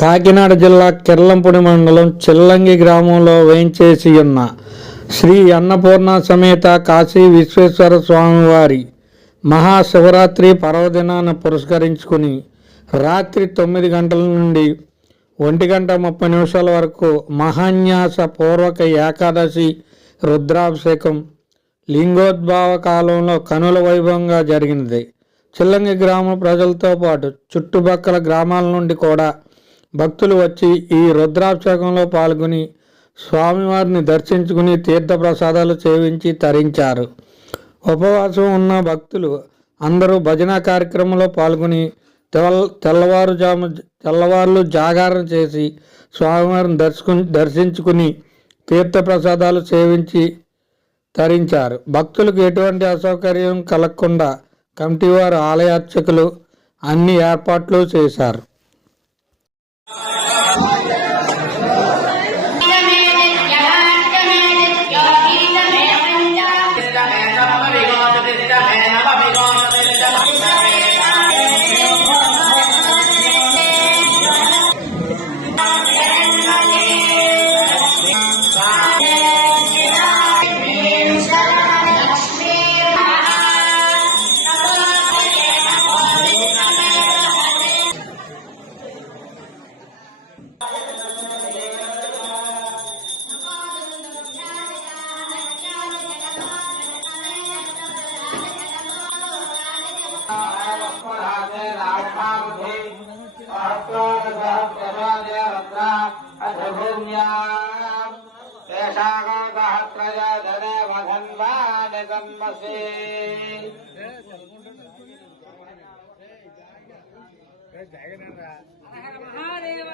కాకినాడ జిల్లా కిర్లంపూడి మండలం చిల్లంగి గ్రామంలో వేంచేసి ఉన్న శ్రీ అన్నపూర్ణ సమేత కాశీ విశ్వేశ్వర స్వామివారి మహాశివరాత్రి పర్వదినాన్ని పురస్కరించుకుని రాత్రి 9 గంటల నుండి 1:30 వరకు మహాన్యాస పూర్వక ఏకాదశి రుద్రాభిషేకం లింగోద్భవ కాలంలో కనుల వైభవంగా జరిగినది. చిల్లంగి గ్రామ ప్రజలతో పాటు చుట్టుపక్కల గ్రామాల నుండి కూడా భక్తులు వచ్చి ఈ రుద్రాభిషేకంలో పాల్గొని స్వామివారిని దర్శించుకుని తీర్థప్రసాదాలు సేవించి తరించారు. ఉపవాసం ఉన్న భక్తులు అందరూ భజన కార్యక్రమంలో పాల్గొని తెల్లవారులు జాగరణ చేసి స్వామివారిని దర్శించుకుని తీర్థప్రసాదాలు సేవించి తరించారు. భక్తులకు ఎటువంటి అసౌకర్యం కలగకుండా కమిటీ వారు ఆలయ అర్చకులు అన్ని ఏర్పాట్లు చేశారు. మహాదేవ